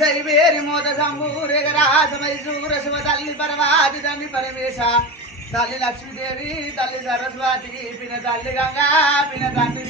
సరివేరి మోత సంబూరేగరాజమై సూర తల్లి పరమాది తల్లి పరమేశ. తల్లి లక్ష్మీదేవి తల్లి సరస్వతి పిన తల్లి గంగా పిన తల్లి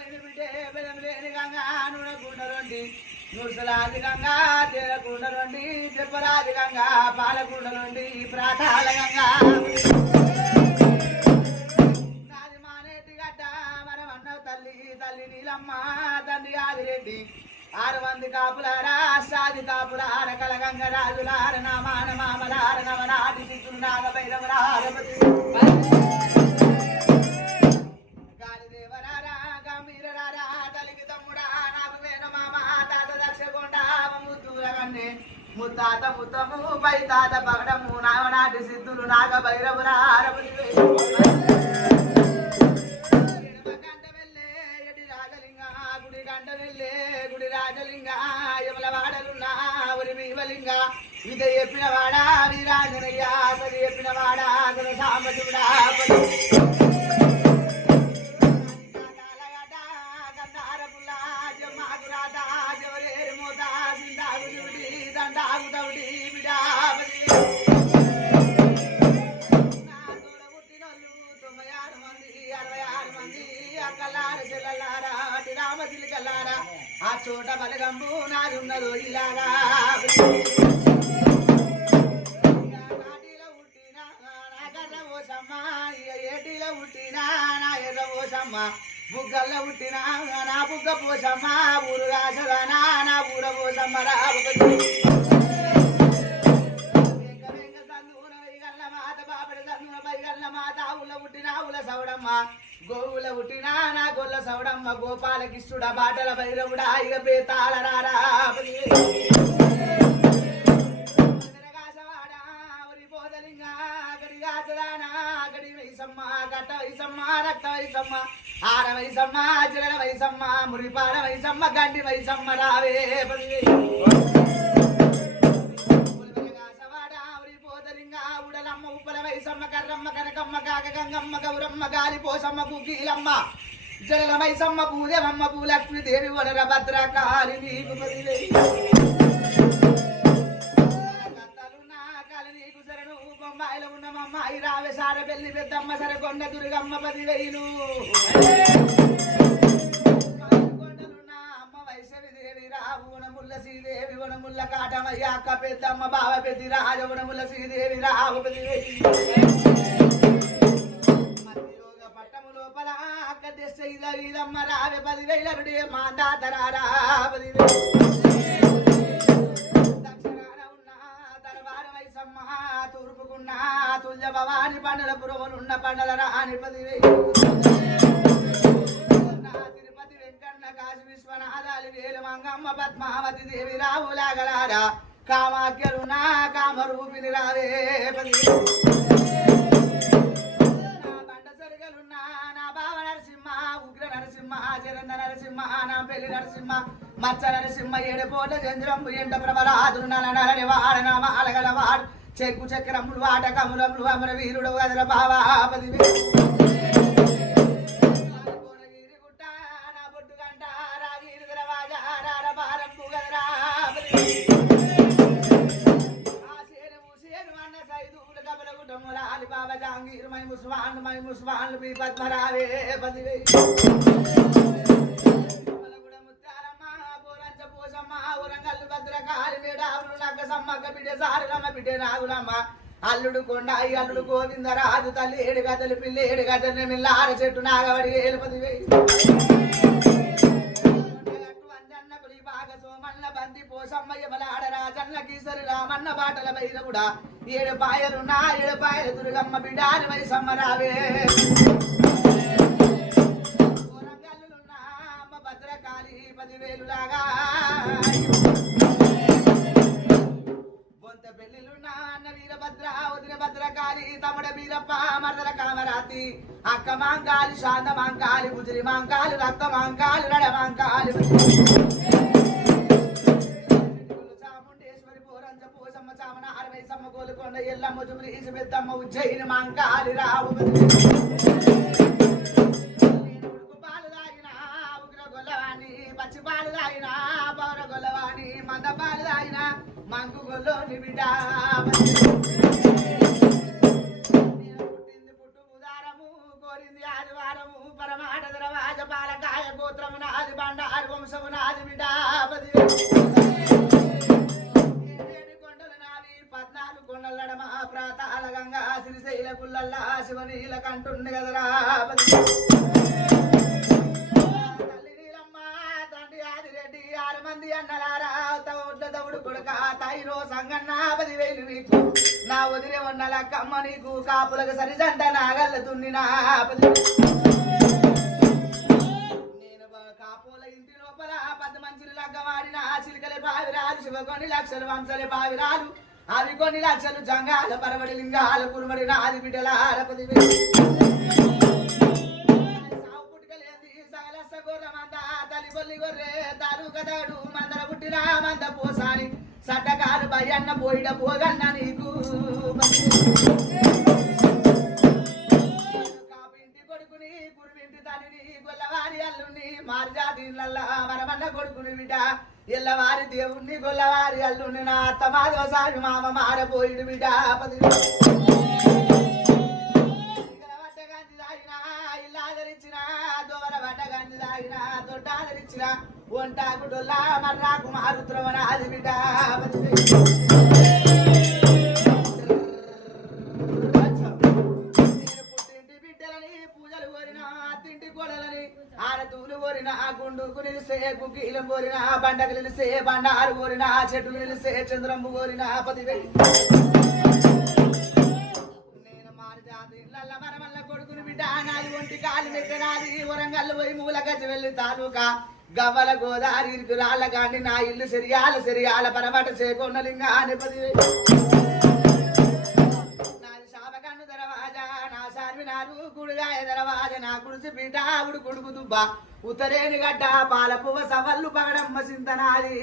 బెసమైన గంగా నూనె గుండరండి నుసలాది గంగా తేరకుండరండి చెప్పరాది గంగా పాలకుండరండి ప్రాతాల గంగా. నాది మానేటి గడ్డ మనం తల్లి తల్లి నీలమ్మ తండ్రి ఆదిరెడ్డి. ఆరు మంది కాపులారా సాది కాపులార కలగంగ రాజులార నామాన మామలార నవనాటి సిద్ధులు భైరవ ముత్తాత ముత్తము పై తాత పగడము నావనాటి సిద్ధులు నాగ భైరవురారపతి గంట వెళ్ళే ఎడి రాజలింగ గుడి గంట వెళ్ళే గుడి రాజలింగ యమల వాడలున్నా ఉరి మీవలింగ. ఇక చెప్పిన వాడా వీరాజనయ్య అసలు చెప్పిన వాడా అసలు సాంబశివుడా ఆ చోట బలగంబు నాదున్నదో ఇలాగా ఏటిలో నా ఎర్ర పోసమ్మ. బుగ్గల్ల పుట్టినా నా బుగ్గ పోసమ్మ ఊరు రాసదానా నా ఊర పోసమ్మ రాబుగ గోవుల పుట్టినా నా గొల్ల సౌడమ్మ గోపాలకిష్టుడ బాటల భైరవుడా ఇక పేతాల రారా ఆర వయసమ్మ చిరణ వయసమ్మ మురిపాల వయసమ్మ గండి వయసమ్మ రావే ఉప్పల కర్రమ్మ, కనకమ్మ, కాకగంగమ్మ గౌరమ్మ, గాలి పోసమ్మ, కుకీలమ్మ. జగల మైసమ్మ పూదేవమ్మ భూలక్ష్మి దేవి వనర భద్ర కాలి నీకు నీకు బొమ్మాయిలో ఉన్న మా అమ్మాయి రావే సార పెళ్ళి పెద్దమ్మ సర కొండ దుర్గమ్మ పది వేలు. శ్రీదేవి వనముల్ల కాటమయ్య అక్క పెద్దమ్మ బావ పెద్ది రాజ శ్రీదేవి రావు పది పట్టము లోపల అక్క తెస్త ఇద ఇదమ్మ రావే పది వేలరుడే మా దాతరారా పది వేలు దక్షిణాన ఉన్న దర్బార వైసమ్మ తూర్పుకున్న తుల్య భవాని పండల పురమునున్న పండల రాణి పది రాములాగలారా. నరసింహ నా కామరూపిని నరసింహ మచ్చ నరసింహ ఏడుపోట చంద్రంబు ఎండ ప్రభరాదులు నల నలని వాడ నామ అలగల వాడు. చెక్కు చక్రములు వాట కములములు అమర వీరుడు గదర బావాపది అలి బాబా జాంగీర్ మై ముస్వాన్ మై ముస్వాన్ బి పద్మరావే పదివే. అల్లుడు కొండాయి అల్లుడు గోవిందరాజు తల్లి ఏడు గదలు పిల్లి ఏడు గదలు మిల్లార చెట్టు నాగవడి ఏలుపది వేయి సోమన్న బంది పోసమ్మ రాజన్న కీసరి రామన్న బాటల బైరవుడా ఏడు పాయలు నా ఏడు పాయలు దుర్గమ్మ బిడాని వైసమ్మ రావే ఊరంగల్లులున్న భద్రకాళి పదివేలు లాగా బొంత పెళ్ళిలున్న అన్న వీర భద్ర వదిన భద్రకాళి తమ్ముడ బీరప్ప మరదల కామరాతి. అక్క మాంకాలి శాంత మాంకాలి బుజరి మాంకాలి రక్త మాంకాలి రడ మాంకాలి. అరవై సమ్మ కోలుకొండ ఎల్లమ్మ జుబ్రి ఈసి పెద్దమ్మ ఉజ్జయిని మాంకాలి రావు పాలు తాగినా ఉగ్ర గొల్లవాణి పచ్చి పాలు తాగినా పౌర గొల్లవాణి మంద పాలు తాగినా మంకు గొల్లోని బిడ్డ ఆరు మంది అన్నలారా తౌడ్ల తౌడు కొడుక తైరో సంగన్న పదివేలు నీకు. నా వదిలే ఉన్న లక్కమ్మ నీకు కాపులకు సరిజంట నాగల్ల దున్నినా నేను కాపుల ఇంటి లోపల పది మంచిలు లగ్గవాడిన చిలుకలే బావిరాలు శివ కొన్ని లక్షలు వంశలే బావిరాలు. అవి కొన్ని లక్షలు జంగాల పరవడి లింగాల కురుమడి నాది బిడ్డల పదివేలు. వేలు తల్లి బొల్లి గొర్రె తారు కదాడు మందర పుట్టిన మంద పోసాని సట్టకారు భయన్న పోయిడ పోగన్న నీకు. కాపింటి కొడుకుని కురువింటి తల్లిని గొల్లవారి అల్లుని మార్జాతి ఇళ్ళల్లా మరమన్న కొడుకుని బిడ్డ. ఎల్లవారి దేవుణ్ణి గొల్లవారి అల్లుని నా అత్త మాధవసారి మామ మారపోయిడు బిడ్డ. వడ్డగంజి తాగినా, దొడ్డాదరిచ్చిన, ఒంటాకు డొల్లా మర్రాకు అది బిడ్డ కోరిన తింటి నిలిసే కుకీలం కోరిన బండకు నిలిసే బండారు కోరిన చెట్టుకు నిలిసే చంద్రంబు కోరిన పదివేలు నేను మారి జాతి ఇళ్ళల్ల నాది ఒంటి కాలు నెక్కనాది వరంగల్ పోయి మూల గజ వెళ్ళి తాలూకా. గవ్వల గోదావరి ఇరుకు రాళ్ళ గాండి నా ఇల్లు సెరియాల సెరియాల పరమట చేకొండ లింగా అని పదివేలు నాది శాపకన్ను దరవాజా నా సార్వినారు గుడిగాయ దరవాజ నా గుడిసి పీట ఆవుడు కొడుకు దుబ్బ. ఉత్తరేని గడ్డ పాలపువ సవల్లు పగడమ్మ సింతనాది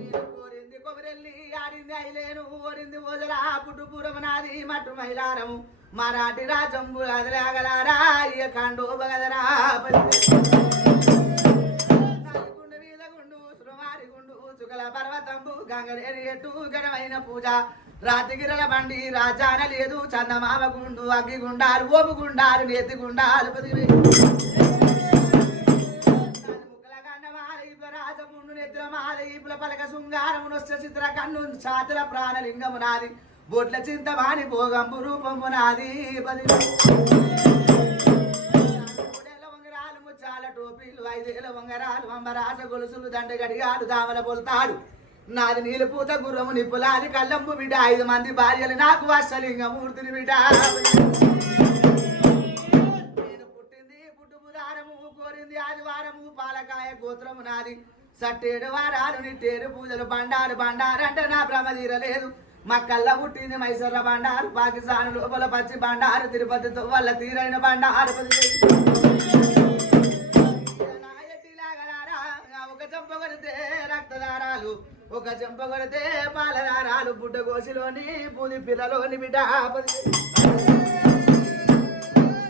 నేను కోరింది ఆడింది ఐలేను ఓరింది ఓదరా పుట్టుపురము నాది మట్టు మైలారము. మరాఠి రాజంబు అదరాగలారా ఇయ కాండోబగదరా గుండు పర్వతంబు గంగరేని ఎటు ఘనమైన పూజ. రాతిగిరల బండి రాజాన లేదు చందమామ గుండు అగ్గి గుండారు ఓపు గుండారు నేతి గుండాలు రాజముండు నెత్తుల మాల పలక శృంగారము చిత్ర కన్ను ఛాతుల ప్రాణలింగము నాది బొట్ల చింతవాణి భోగంబు రూపము నాది పదివే వంగరాలు ముచ్చాల టోపీలు ఐదేల వంగరాలు వంబరాస గొలుసులు దండ గడిగాడు దామల పొల్తాడు నాది నీలపూత గుర్రము నిప్పులాది కళ్ళంపు బిడ్డ. ఐదు మంది భార్యలు నాకు వర్షలింగమూర్తిని బిడ్డ. నేను పుట్టింది పుట్టుబుదారము కోరింది ఆదివారము పాలకాయ గోత్రము నాది. సట్టేడు వారాలు నిట్టేరు పూజలు బండారు బండారంటే నా భ్రమ తీరలేదు. మా కళ్ళ పుట్టింది మైసూర బండారు పాకిస్తాన్ లోపల పచ్చి బండారు తిరుపతితో వల్ల తీరైన బండారు నాయటిలాగలారా, ఒక చెంప కొడితే రక్తదారాలు ఒక చెంప కొడితే పాలదారాలు బుడ్డ గోసిలోని పూది పిల్లలోని బిడ్డ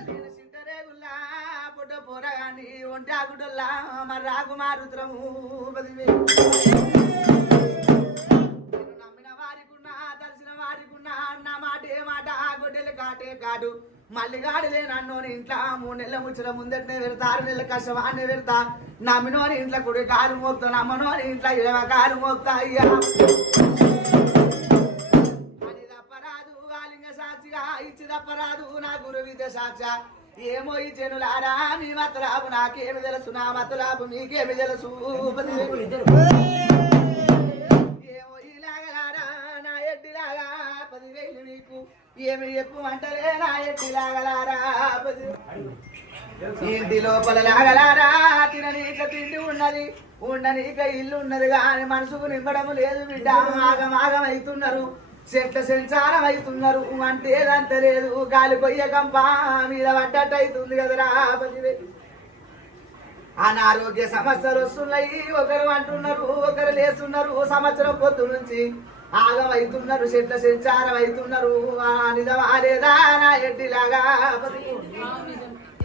నేను సింటరేగుల్లా బుడ్డ పోరగాని ఒంటాకుడుల్లా మర్రాకు మారుద్రము పదివే కాటే కాడు మళ్ళీ గాడిలే నన్నోని ఇంట్లో మూడు నెలల ముచ్చట ముందటనే పెడతా ఆరు నెలల కష్టమాన్ని పెడతా. నమ్మినోని ఇంట్లో కుడి కాలు మోపుతా నమ్మనోని ఇంట్లో ఇరవ కాలు మోపుతా అయ్యా. అది తప్పరాదు వాలింగ సాక్షిగా ఇచ్చి తప్పరాదు నా గురు విద్య సాక్ష. ఏమో ఈ జనులారా మీ మతలాపు నాకేమి తెలుసు నా మతలాపు మీకేమి తెలుసు. ఏమి చెప్పు అంటలే నా ఎట్టి లాగలారా ఇంటి లోపల లాగలారా? తిననీక తిండి ఉన్నది. ఉండనీక ఇల్లు ఉన్నది కానీ మనసుకు నింపడం లేదు బిడ్డ. ఆగం ఆగం అవుతున్నారు చెట్ల సంచారం అవుతున్నారు అంటే ఏదంత లేదు. గాలి పొయ్యకంప మీద పడ్డట్టు అవుతుంది కదరా అనారోగ్య సమస్యలు వస్తున్నాయి ఒకరు అంటున్నారు ఒకరు లేస్తున్నారు. సంవత్సరం పొద్దు నుంచి ఆగవైతున్నారు చెట్ల సంచారం అవుతున్నారు ఆ నిజమా. లేదా